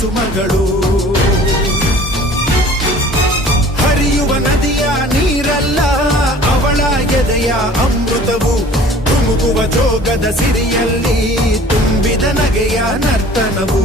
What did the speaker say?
ಕುಸುಮಗಳು. ಹರಿಯುವ ನದಿಯ ನೀರಲ್ಲ ಅವಳ ಎದೆಯ ಅಮೃತವು. ತುಮುಕುವ ಜೋಗದ ಸಿರಿಯಲ್ಲಿ ತುಂಬಿದ ನಗೆಯ ನರ್ತನವು.